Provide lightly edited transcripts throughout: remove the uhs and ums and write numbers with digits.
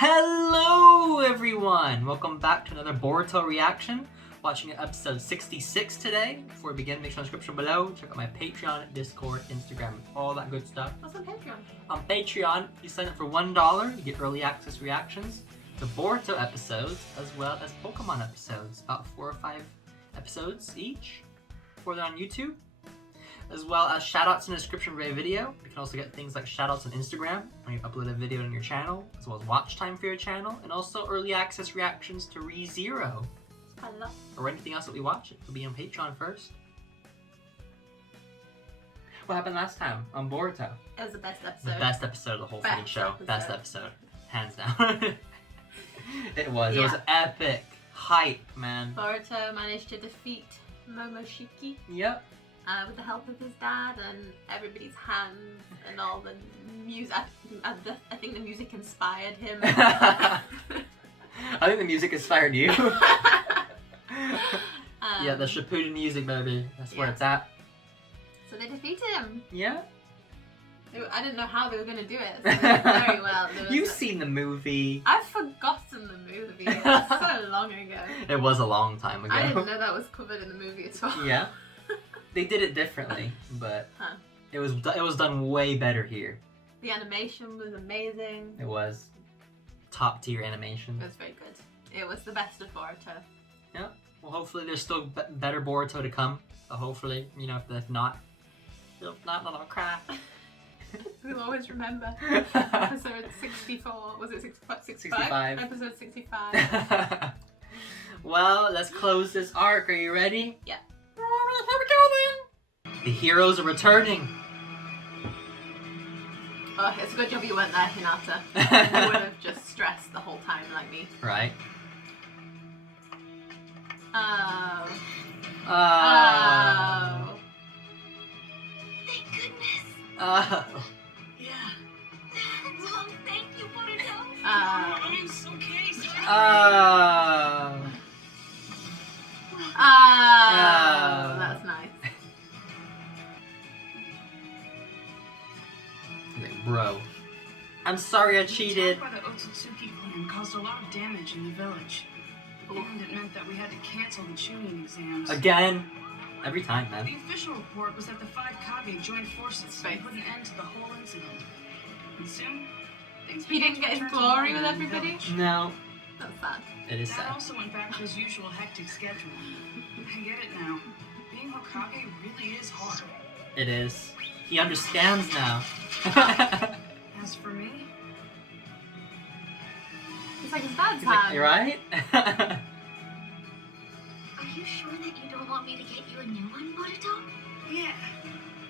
Hello everyone! Welcome back to another Boruto reaction. Watching episode 66 today. Before we begin, make sure in the description below. Check out my Patreon, Discord, Instagram, all that good stuff. What's on Patreon? On Patreon, if you sign up for $1, you get early access reactions to Boruto episodes, as well as Pokemon episodes. About 4 or 5 episodes each, before they're on YouTube. As well as shoutouts in the description of every video. You can also get things like shoutouts on Instagram when you upload a video on your channel, as well as watch time for your channel, and also early access reactions to ReZero. Hello. Or anything else that we watch. It will be on Patreon first. What happened last time on Boruto? It was the best episode. The best episode of the whole freaking show. Episode. Best episode. Hands down. It was. Yeah. It was epic. Hype, man. Boruto managed to defeat Momoshiki. Yep. With the help of his dad and everybody's hands and all the music. I think the music inspired him. I think the music inspired you. Yeah, the shippuden music, baby. That's where it's at. So they defeated him. Yeah. I didn't know how they were going to do it. So they did very well. You've seen the movie. I've forgotten the movie. It was so long ago. It was a long time ago. I didn't know that was covered in the movie at all. Yeah. They did it differently, but it was done way better here. The animation was amazing. It was top tier animation. It was very good. It was the best of Boruto. Yeah. Well, hopefully there's still better Boruto to come. Hopefully, you know, if not, I'll cry. We'll always remember. Episode 64. Was it 65? Episode 65. Well, let's close this arc. Are you ready? Yeah. Here we go then. The heroes are returning. Oh, it's a good job you weren't there, Hinata. You would have just stressed the whole time like me. Right. Oh. Thank goodness. Oh. Yeah. Well, thank you, Boruto. I'm so case. That's nice. Bro. I'm sorry I cheated. The attack by the Otsutsuki clan caused a lot of damage in the village. And it meant that we had to cancel the tuning exams. Again. Every time, man. The official report was that the 5 Kage joined forces to put an end to the whole incident. And soon, He didn't get his glory with everybody? No. That's sad. It is That sad. also went back to his usual hectic schedule. I get it now. Being Hokage really is hard. It is. He understands now. As for me, It's like his dad's He's like, hand. you right? Are you sure that you don't want me to get you a new one, Boruto? yeah,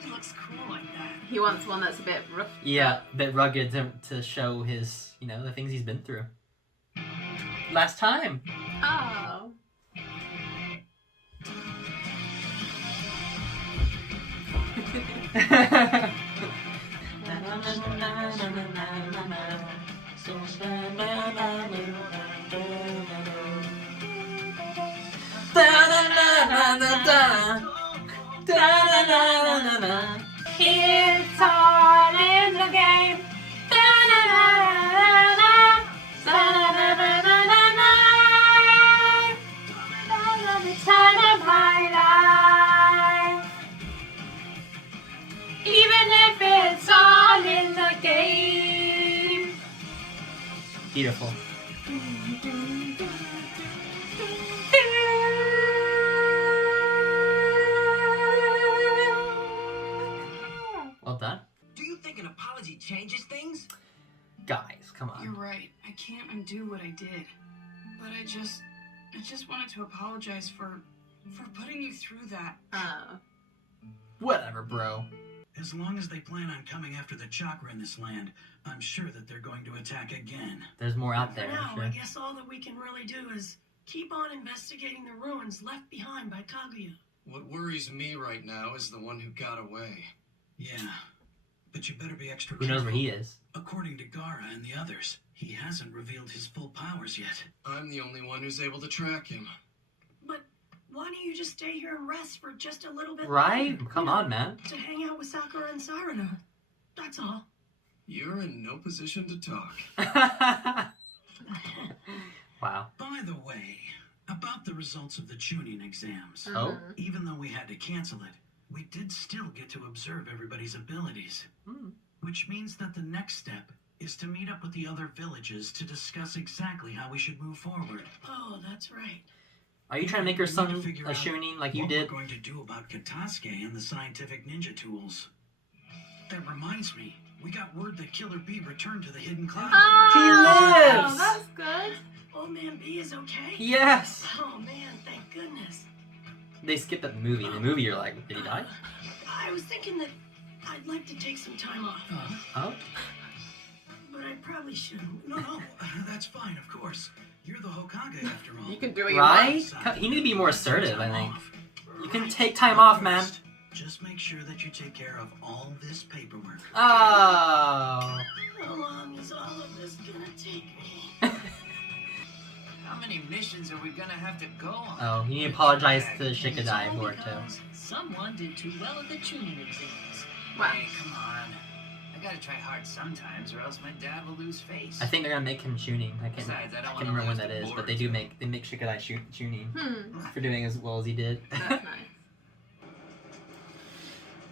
it looks cool like that. He wants one that's a bit rough. Yeah, a bit rugged to show his, you know, the things he's been through. Last time. Oh. It's all in the game. The time of my life. Even if it's all in the game. Beautiful. Well done. Do you think an apology changes things? Guys, come You're on. right. I can't undo what I did. But I just wanted to apologize for putting you through that. Oh. Whatever, bro. As long as they plan on coming after the chakra in this land, I'm sure that they're going to attack again. There's more out For there. now, Sure. I guess all that we can really do is keep on investigating the ruins left behind by Kaguya. What worries me right now is the one who got away. Yeah, but you better be extra Who knows where careful. he is? According to Gara and the others, he hasn't revealed his full powers yet. I'm the only one who's able to track him. But why don't you just stay here and rest for just a little bit Right? longer, Come you know, on, man. to hang out with Sakura and Sarada. That's all. You're in no position to talk. Wow. By the way, about the results of the tuning exams. Oh? Even though we had to cancel it, we did still get to observe everybody's abilities. Which means that the next step is to meet up with the other villages to discuss exactly how we should move forward. Oh, that's right. Are you trying to make your We need son to figure a out Shunin like you what did? we're going to do about Katasuke and the scientific ninja tools. That reminds me, we got word that Killer Bee returned to the hidden cloud. Oh, lives! that's good. Old Man B is okay? Yes! Oh man, thank goodness. They skipped at the movie. In the movie, you're like, did he die? I was thinking that I'd like to take some time off, Oh? but I probably shouldn't. No, that's fine, of course. You're the Hokage after all. You can do what you Right? want. You need to be more assertive, I think. Off. You can take time off, man. First, just make sure that you take care of all this paperwork. Oh. How long is all of this gonna take me? How many missions are we gonna have to go on? Oh, you need to apologize to It's Shikadai, all Boruto. because someone did too well at the tuning exams. Wow. Hey, come on. I gotta try hard sometimes, or else my dad will lose face. I think they're gonna make him Shunin. I can't Besides, I don't wanna remember when lose that to is, but they do make Shikadai Shunin for doing as well as he did. That's nice.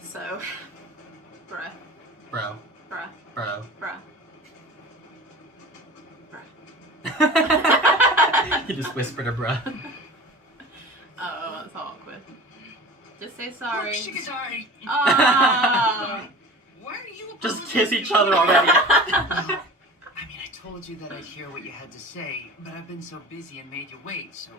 So, bruh, Bro. bruh, Bro. bruh. He just whispered a bruh. Oh, that's awkward. Just say sorry. Shikadai. Oh. Why are you Just apologizing kiss each to other me? already. I mean, I told you that I'd hear what you had to say, but I've been so busy and made you wait, so...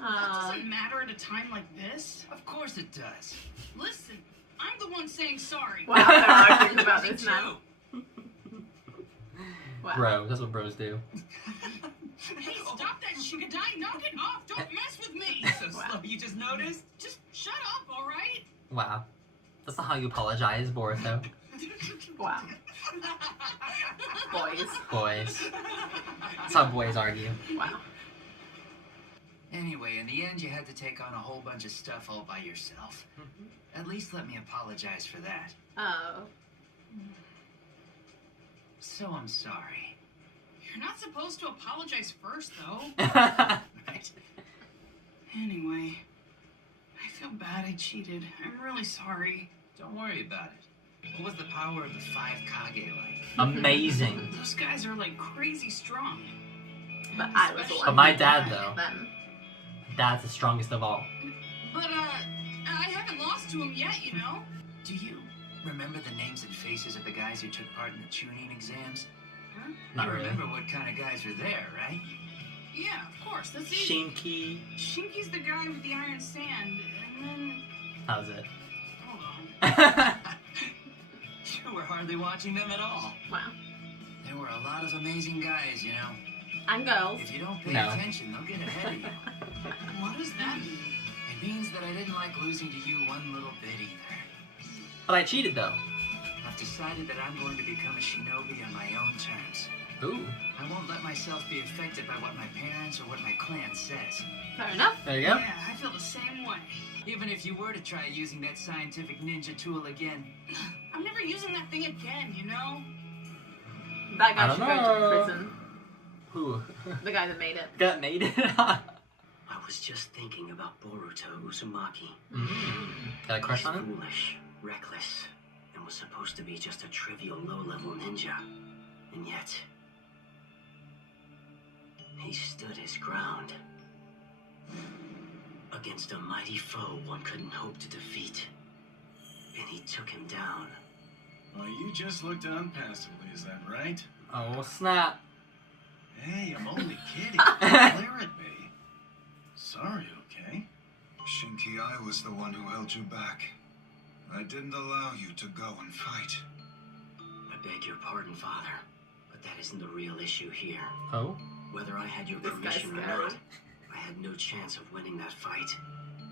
That doesn't matter at a time like this. Of course it does. Listen, I'm the one saying sorry. Wow, they're arguing about this True. now. Wow. Bro, that's what bros do. Hey, stop that, Shikadai! Knock it off! Don't mess with me! So slow, you just noticed? Just shut up, alright? Wow. That's not how you apologize, Boruto. Wow. Boys. Boys. That's how boys argue. Wow. Anyway, in the end, you had to take on a whole bunch of stuff all by yourself. At least let me apologize for that. Oh. So I'm sorry. You're not supposed to apologize first, though. Right? Anyway, I feel bad I cheated. I'm really sorry. Don't worry about it. What was the power of the 5 Kage like? Amazing. Those guys are like crazy strong. But I was the one. But my who dad, did though. Them. Dad's the strongest of all. But, I haven't lost to him yet, you know? Do you remember the names and faces of the guys who took part in the tuning exams? Huh? Not you really. remember what kind of guys were there, right? Yeah, of course. That's easy. Shinky. Shinky's the guy with the iron sand, and then... How's it? Hold on. You were hardly watching them at all. Wow. There were a lot of amazing guys, you know. And girls. If you don't pay No. attention, they'll get ahead of you. What does that mean? It means that I didn't like losing to you one little bit either. But I cheated, though. I've decided that I'm going to become a shinobi on my own terms. Ooh. I won't let myself be affected by what my parents or what my clan says. Fair enough. There you go. Yeah, I feel the same way. Even if you were to try using that scientific ninja tool again. I'm never using that thing again, you know? That I guy don't should go to know. prison. Who? The guy that made it. Got made it? I was just thinking about Boruto Uzumaki. Got a crush on him? Foolish, reckless, and was supposed to be just a trivial low-level ninja. And yet, he stood his ground. Against a mighty foe one couldn't hope to defeat. And he took him down. Well, you just looked on passively, is that right? Oh, snap. Hey, I'm only kidding. Clear it, me. Sorry, okay? Shinky, I was the one who held you back. I didn't allow you to go and fight. I beg your pardon, Father, but that isn't the real issue here. Oh? Whether I had your This guy's permission or scary. not, I had no chance of winning that fight.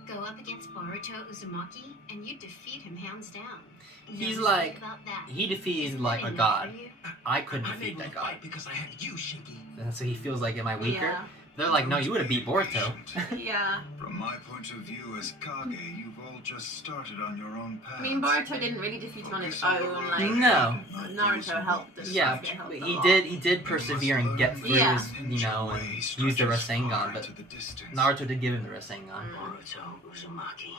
Go up against Boruto Uzumaki, and you defeat him hands down. He's No like, mistake about that. he defeated Isn't like that a enough god. for you? I couldn't I'm defeat able that to god. fight because I have you, Shinky. And so he feels like, am I weaker? Yeah. They're like, no, you would have beat Boruto. Yeah. From my point of view as Kage, you've all just started on your own path. I mean, Boruto didn't really defeat him on his own. Like, No. Naruto helped. And Yeah, Sasuke helped a he lot. did persevere and get through his, you know, and use the Rasengan, but Naruto did give him the Rasengan. Boruto Uzumaki.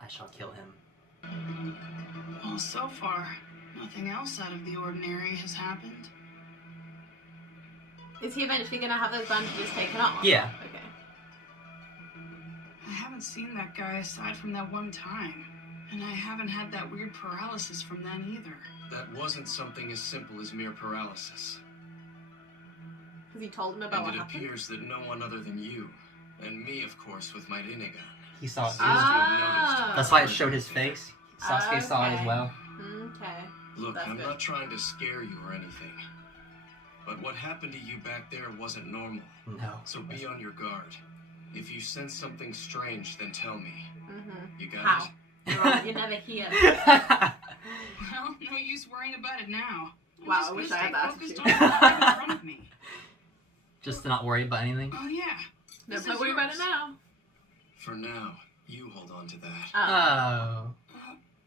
I shall kill him. Well, so far, nothing else out of the ordinary has happened. Is he eventually gonna have those bandages taken off? Yeah. Okay. I haven't seen that guy aside from that one time. And I haven't had that weird paralysis from then either. That wasn't something as simple as mere paralysis. Because he told him about what And it happened? appears that no one other than you, and me, of course, with my Rinnegan, He saw it too. Ah. That's why it showed his face. Sasuke saw it as Okay. well. Okay. Look, That's I'm good. not trying to scare you or anything. But what happened to you back there wasn't normal. No. So be on your guard. If you sense something strange, then tell me. Mm-hmm. You got How? it? You're never here. Well, no use worrying about it now. Wow, I I'm wish just I had gonna that stay focused attitude. on what's right in front of me. Just to not worry about anything. Oh yeah. No, This don't is worry about it yours. now. For now, you hold on to that. Oh.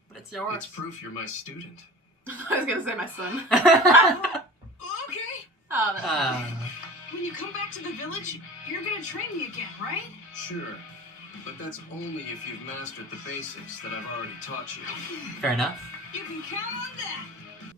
But it's yours. It's proof you're my student. I was gonna say my son. Okay. Oh, that's nice. When you come back to the village, you're gonna train me again, right? Sure. But that's only if you've mastered the basics that I've already taught you. Fair enough. You can count on that.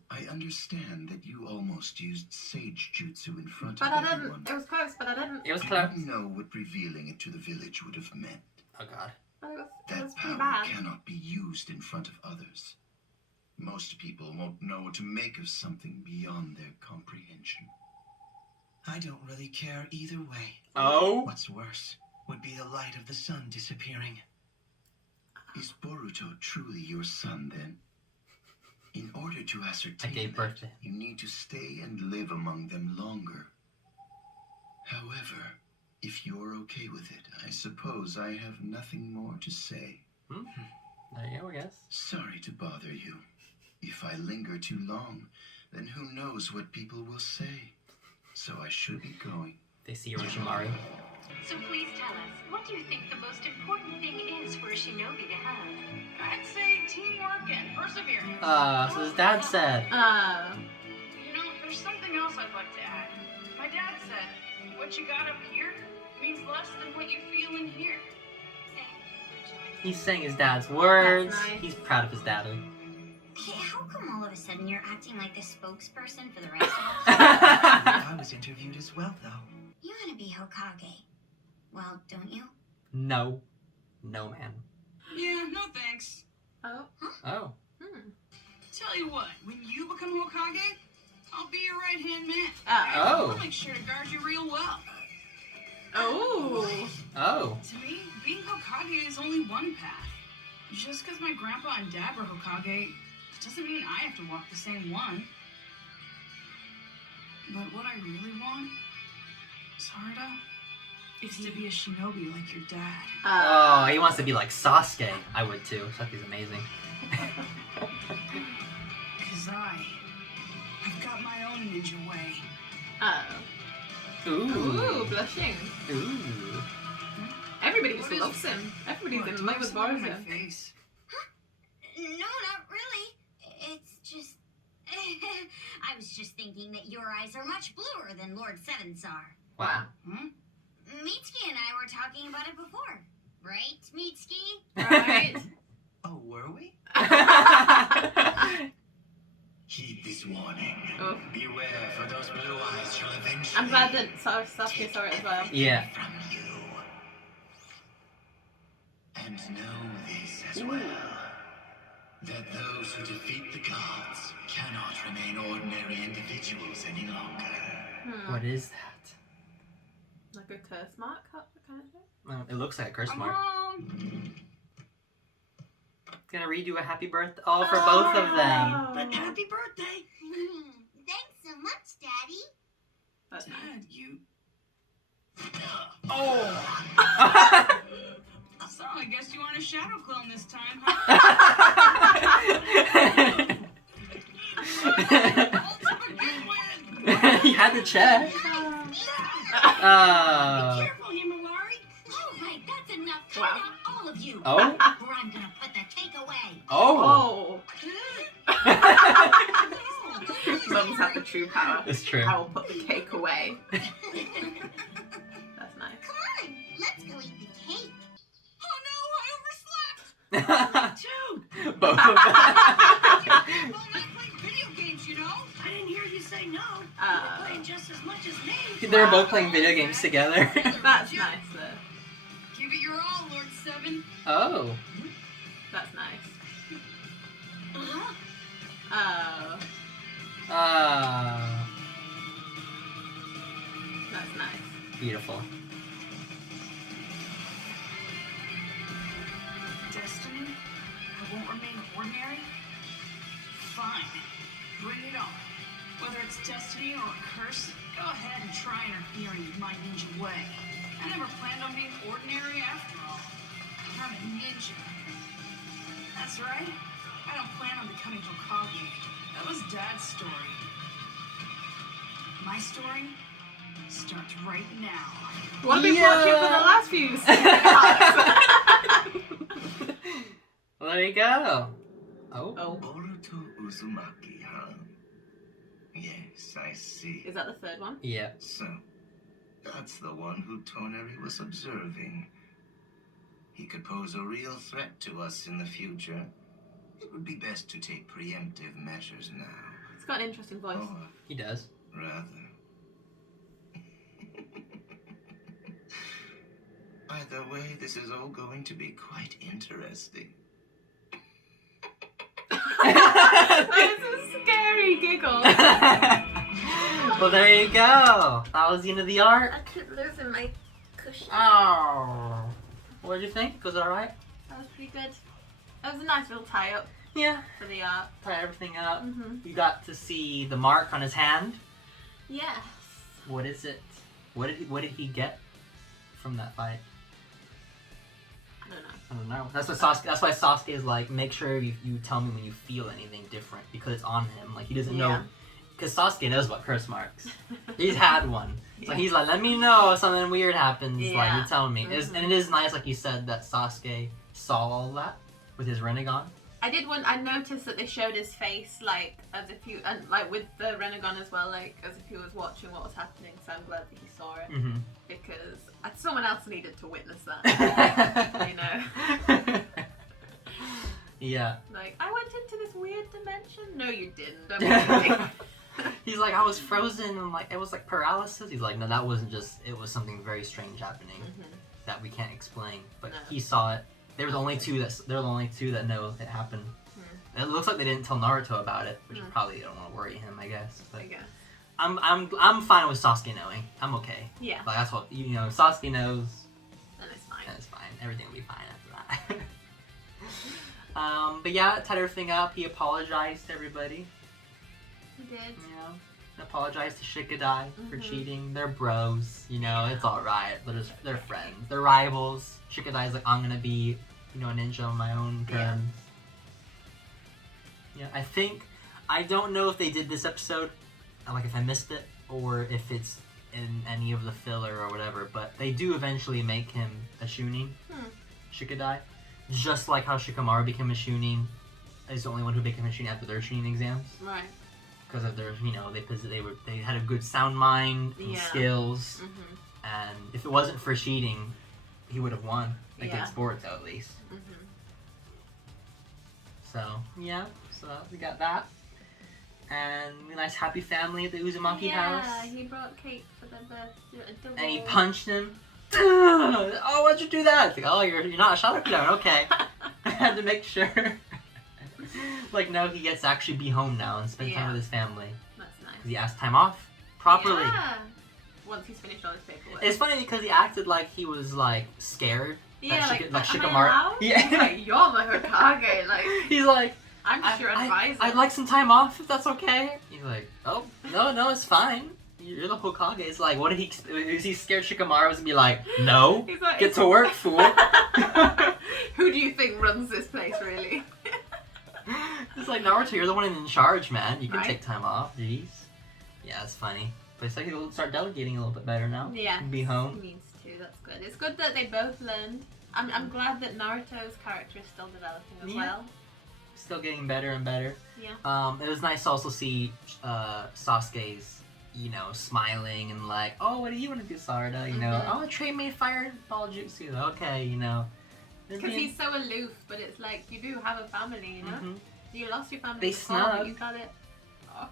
I understand that you almost used sage jutsu in front But of I didn't. everyone. It was close, but I didn't. It was Do close. you know what revealing it to the village would have meant? Oh god. But it That was pretty power bad. cannot be used in front of others. Most people won't know what to make of something beyond their comprehension. I don't really care either way. Oh? What's worse would be the light of the sun disappearing. Is Boruto truly your son, then? In order to I ascertain gave birth to him. you need to stay and live among them longer. However, if you're okay with it, I suppose I have nothing more to say. There you go, I guess. Sorry to bother you. If I linger too long, then who knows what people will say. So I should be going. They see Orochimaru. So please tell us, what do you think the most important thing is for a shinobi to have? I'd say teamwork and perseverance. So his dad said. You know, there's something else I'd like to add. My dad said, what you got up here means less than what you feel in here. He's saying his dad's words. That's nice. He's proud of his daddy. Hey, how come all of a sudden you're acting like the spokesperson for the rest of us? I was interviewed as well, though. You want to be Hokage. Well, don't you? No. No, man. Yeah, no thanks. Oh. Oh. Tell you what, when you become Hokage, I'll be your right-hand man. Oh. I'll make sure to guard you real well. Oh. Oh. To me, being Hokage is only one path. Just because my grandpa and dad were Hokage, doesn't mean I have to walk the same one. But what I really want, Sarada, is to be a shinobi like your dad. Oh, he wants to be like Sasuke. I would too. Sasuke's amazing. Because I've got my own ninja way. Oh. Ooh. Ooh, blushing. Ooh. Everybody just loves him. Everybody's in love with Boruto. No, not really. It's just... I was just thinking that your eyes are much bluer than Lord Seven's are. Wow. Mitsuki and I were talking about it before. Right, Mitsuki? Right. Oh, were we? Heed this warning. Oh. Beware, for those blue eyes shall eventually... I'm glad that Sasuke saw it as well. Yeah. From you. And know this as well. That those who defeat the gods cannot remain ordinary individuals any longer. What is that? Like a curse mark kind of thing? Well, it looks like a curse mark. Gonna read you a happy birthday. Oh, for both of them. But happy birthday! Thanks so much, Daddy. That's Dad, you... Oh! So, I guess you aren't a shadow clone this time, He had to check. Be careful, Himawari. All right, that's enough. Cut Wow. out all of you. Oh. Or I'm gonna put the cake away. Oh. Mum's had the true power. It's true. I will put the cake away. That's nice. Come on, let's go eat the cake. Oh no, I overslept. Too. Both of them. Well, not playing video games, you know. I didn't hear you say no. Uh, You're playing just as much as me. They were both playing video games together. That's nice though. Give it your all, Lord Seven. Oh. That's nice. Uh-huh. Oh, Ah. that's nice. Beautiful. Destiny? I won't remain ordinary? Fine. Bring it on. Whether it's destiny or a curse, go ahead and try interfering with my ninja way. I never planned on being ordinary after all. I'm a ninja. That's right. I don't plan on becoming Hokage. That was Dad's story. My story starts right now. What have we been watching for the last few Well, there you go. Oh. Boruto Uzumaki, huh? Yes, I see. Is that the third one? Yeah. So, that's the one who Toneri was observing. He could pose a real threat to us in the future. It would be best to take preemptive measures now. It's got an interesting voice. Or, He does. rather. Either way, this is all going to be quite interesting. That is a scary giggle. Well, there you go. That was the end of the art. I keep losing my cushion. Oh. What did you think? Was it alright? That was pretty good. That was a nice little tie-up. Yeah. For the art. Tie everything up. Mhm. You got to see the mark on his hand. Yes. What is it? What did he get from that fight? I don't know. I don't know. That's why Sasuke is like, make sure you tell me when you feel anything different because it's on him. Like he doesn't know. Because Sasuke knows about curse marks. He's had one. So he's like, let me know if something weird happens. Like you tell me. And it is nice, like you said, that Sasuke saw all that with his Rinnegan. I noticed that they showed his face like as if he, and like with the Rinnegan as well, like as if he was watching what was happening. So I'm glad that he saw it because someone else needed to witness that. You know. Yeah. Like I went into this weird dimension. No, you didn't. Don't believe me. He's like, I was frozen and like it was like paralysis. He's like, no, that wasn't just. It was something very strange happening that we can't explain. But he saw it. They were the only two that know it happened. It looks like they didn't tell Naruto about it, which probably don't want to worry him, I guess. But I guess. I'm fine with Sasuke knowing. I'm okay. Yeah. Like that's what you know. Sasuke knows. Then it's fine. Then it's fine. Everything will be fine after that. But yeah, tied everything up. He apologized to everybody. He did. You know, apologized to Shikadai for cheating. They're bros. You know, it's all right. They're friends. They're rivals. Shikadai's like, I'm gonna be, you know, a ninja on my own terms. Yeah, I don't know if they did this episode, like if I missed it, or if it's in any of the filler or whatever, but they do eventually make him a Chunin, Shikadai. Just like how Shikamaru became a Chunin, is the only one who became a Chunin after their Chunin exams. Right. Because of their, you know, they had a good sound mind and skills, and if it wasn't for cheating, he would have won against Boruto at least. So yeah, so we got that, and a nice happy family at the Uzumaki house. Yeah, he brought cake for the birthday. And he punched him. Oh, why'd you do that? Like, oh, you're not a Shyakugaun, okay. I had to make sure. Like, no, he gets to actually be home now and spend time with his family. That's nice. Because he asked time off properly. Yeah. Once he's finished all his paperwork. It's funny because he acted like he was like scared. Yeah, like am I Shikamaru. allowed? Yeah. He's like, you're the Hokage. Like he's like, I'm just your advisor. I'd like some time off if that's okay. He's like, oh no, it's fine. You're the Hokage. It's like, what did he? Is he scared Shikamaru was gonna be like, no, He's like, get to work, fool. Who do you think runs this place, really? It's like, Naruto, you're the one in charge, man. You can Right. take time off. Jeez. Yeah, it's funny. But it's like he'll start delegating a little bit better now. Yeah. Be home. He means to. That's good. It's good that they both learned. I'm glad that Naruto's character is still developing as well. Still getting better and better. Yeah. It was nice to also see Sasuke's, you know, smiling and like, oh, what do you want to do, Sarada? You know, oh, train me fireball jutsu. Okay, you know. Because he's so aloof, but it's like, you do have a family, you know? You lost your family They before, snug. but you got it. Oh.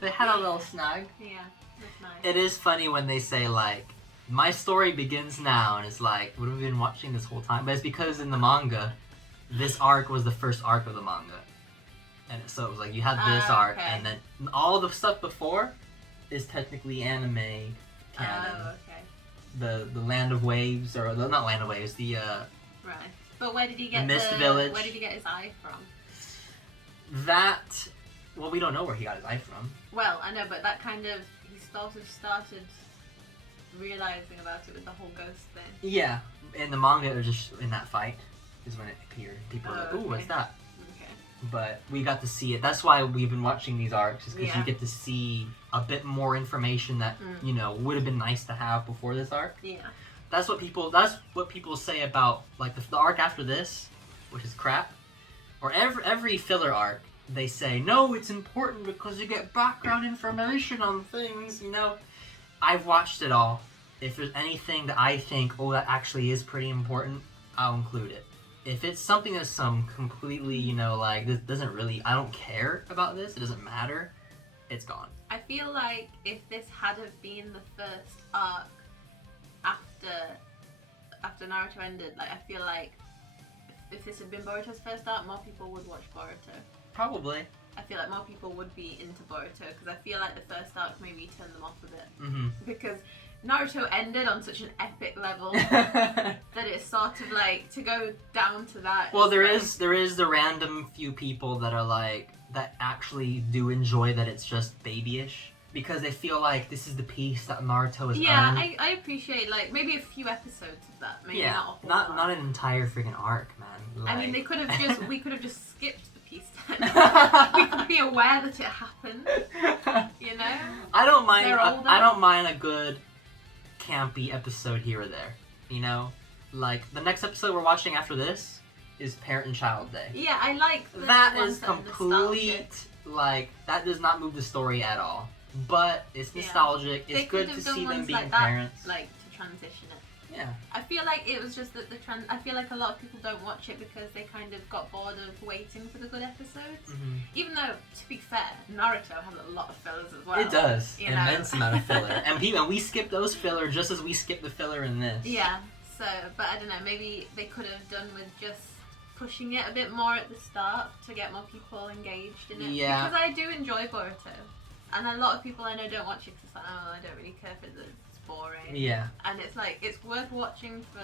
They had a little snug. Yeah, that's nice. It is funny when they say, like, my story begins now, and it's like, what have we been watching this whole time? But it's because in the manga, this arc was the first arc of the manga. And so it was like, you had this arc, and then all the stuff before is technically anime canon. Oh, okay. The Land of Waves, or the, not Land of Waves, the Right. But where did he get Mist Village. Where did he get his eye from? That, well, we don't know where he got his eye from. Well, I know, but that kind of, he sort of started realizing about it with the whole ghost thing. Yeah, in the manga, it was just in that fight is when it appeared. People were like, ooh, what's that? Okay. But we got to see it. That's why we've been watching these arcs, is because Yeah. you get to see a bit more information that, you know, would have been nice to have before this arc. Yeah. That's what people say about, like, the arc after this, which is crap. Or every filler arc, they say, no, it's important because you get background information on things, you know. I've watched it all. If there's anything that I think, oh, that actually is pretty important, I'll include it. If it's something that's some completely, you know, like, this doesn't really, I don't care about this, it doesn't matter, it's gone. I feel like if this had have been the first arc after Naruto ended, like, I feel like if this had been Boruto's first arc, more people would watch Boruto. Probably. I feel like more people would be into Boruto, because I feel like the first arc maybe turned them off a bit. Mm-hmm. Because Naruto ended on such an epic level that it's sort of like, to go down to that. Well, there is the random few people that are like, that actually do enjoy that it's just babyish, because they feel like this is the piece that Naruto has earned. I appreciate, like, maybe a few episodes of that. Maybe Yeah, not a whole arc. not an entire freaking arc, man. Like... I mean, we could have just skipped the peace time. We could be aware that it happened. You know? I don't mind. They're older. I don't mind a good campy episode here or there. You know, like the next episode we're watching after this is Parent and Child Day. Yeah, I like the that ones is that are complete. nostalgic. Like that does not move the story at all. But it's nostalgic. They It's could good have to done see them ones being like that, parents. like to transition it. Yeah. I feel like it was just that I feel like a lot of people don't watch it because they kind of got bored of waiting for the good episodes. Mm-hmm. Even though, to be fair, Naruto has a lot of fillers as well. It does. You Immense know? amount of filler. And we skip those filler just as we skip the filler in this. Yeah, so, but I don't know, maybe they could have done with just pushing it a bit more at the start to get more people engaged in it. Yeah. Because I do enjoy Boruto. And a lot of people I know don't watch it because it's like, oh, I don't really care if it's boring. Yeah. And it's like, it's worth watching for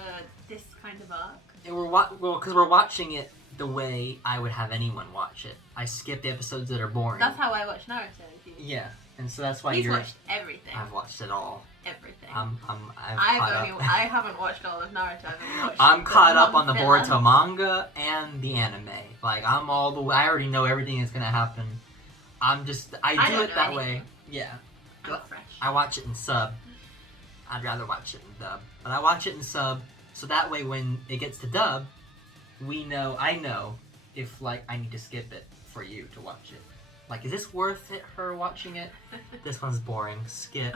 this kind of arc. And because we're watching it the way I would have anyone watch it. I skip the episodes that are boring. That's how I watch Naruto. Yeah, and so that's why He's you're. watched everything. I've watched it all. Everything. I haven't watched all of Naruto. I've only watched I'm caught up on the filler. Boruto manga and the anime. Like I'm all the way. I already know everything that's gonna happen. I do don't it know that anything. way. Yeah. I'm fresh. I watch it in sub. I'd rather watch it in dub, but I watch it in sub so that way when it gets to dub, I know if like I need to skip it for you to watch it. Like, is this worth it? Her watching it? This one's boring. Skip.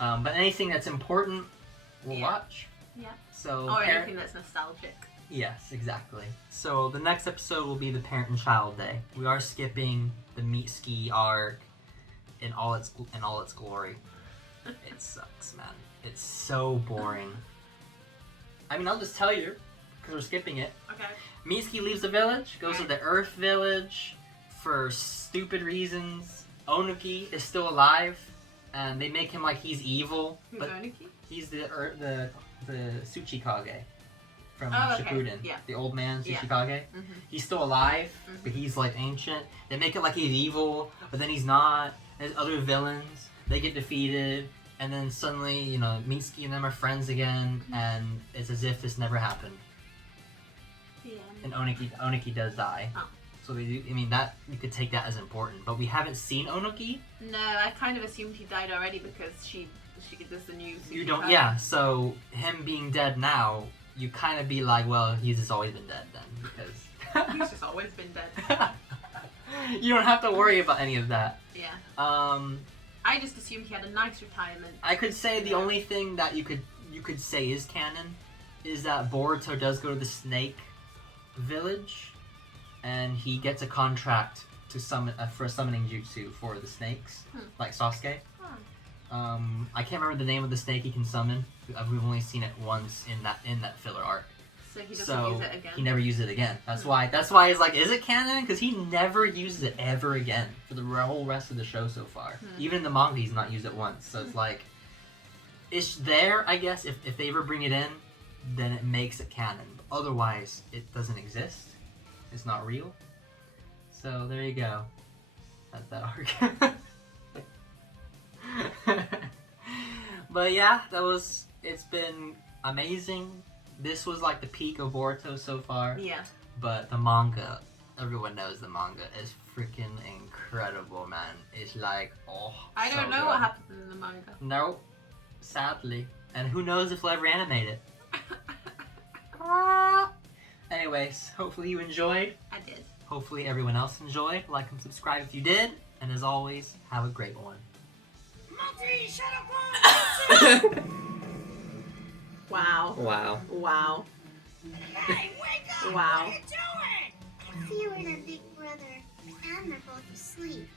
But anything that's important, we'll watch. Yeah. So or anything that's nostalgic. Yes, exactly. So the next episode will be the Parent and Child Day. We are skipping the meat ski arc in all its glory. It sucks, man. It's so boring. I mean, I'll just tell you because we're skipping it. Okay. Mitsuki leaves the village, goes to the Earth Village for stupid reasons. Onuki is still alive, and they make him like he's evil. Who's but Onuki? He's the Tsuchikage from okay. Shippuden. Yeah. The old man Yeah. Tsuchikage. Mhm. He's still alive, but he's like ancient. They make it like he's evil, but then he's not. There's other villains. They get defeated, and then suddenly, you know, Mitsuki and them are friends again, and it's as if this never happened. Yeah. And Onuki does die. Oh. So So I mean that you could take that as important, but we haven't seen Onoki. No, I kind of assumed he died already because she does the news. You don't, yeah. So him being dead now, you kind of be like, well, he's just always been dead then, because he's just always been dead. You don't have to worry about any of that. Yeah. I just assumed he had a nice retirement. I could say the only thing that you could say is canon is that Boruto does go to the snake village, and he gets a contract to summon for a summoning jutsu for the snakes, like Sasuke. I can't remember the name of the snake he can summon. We've only seen it once in that filler arc. So he doesn't use it again. He never uses it again. That's why he's like, is it canon? Because he never uses it ever again for the whole rest of the show so far. Even in the manga, he's not used it once. So it's like, it's there, I guess. If they ever bring it in, then it makes it canon. But otherwise, it doesn't exist. It's not real. So there you go. That's that arc. But yeah, it's been amazing. This was like the peak of Boruto so far. Yeah. But the manga, everyone knows the manga is freaking incredible, man. It's like, oh, I don't know what happens in the manga. No, sadly. And who knows if they'll ever animate it. Anyways, hopefully you enjoyed. I did. Hopefully everyone else enjoyed. Like and subscribe if you did. And as always, have a great one. Wow. Wow. Wow. Hey, wake up! Wow. What are you doing? If you were the big brother, and they're both asleep.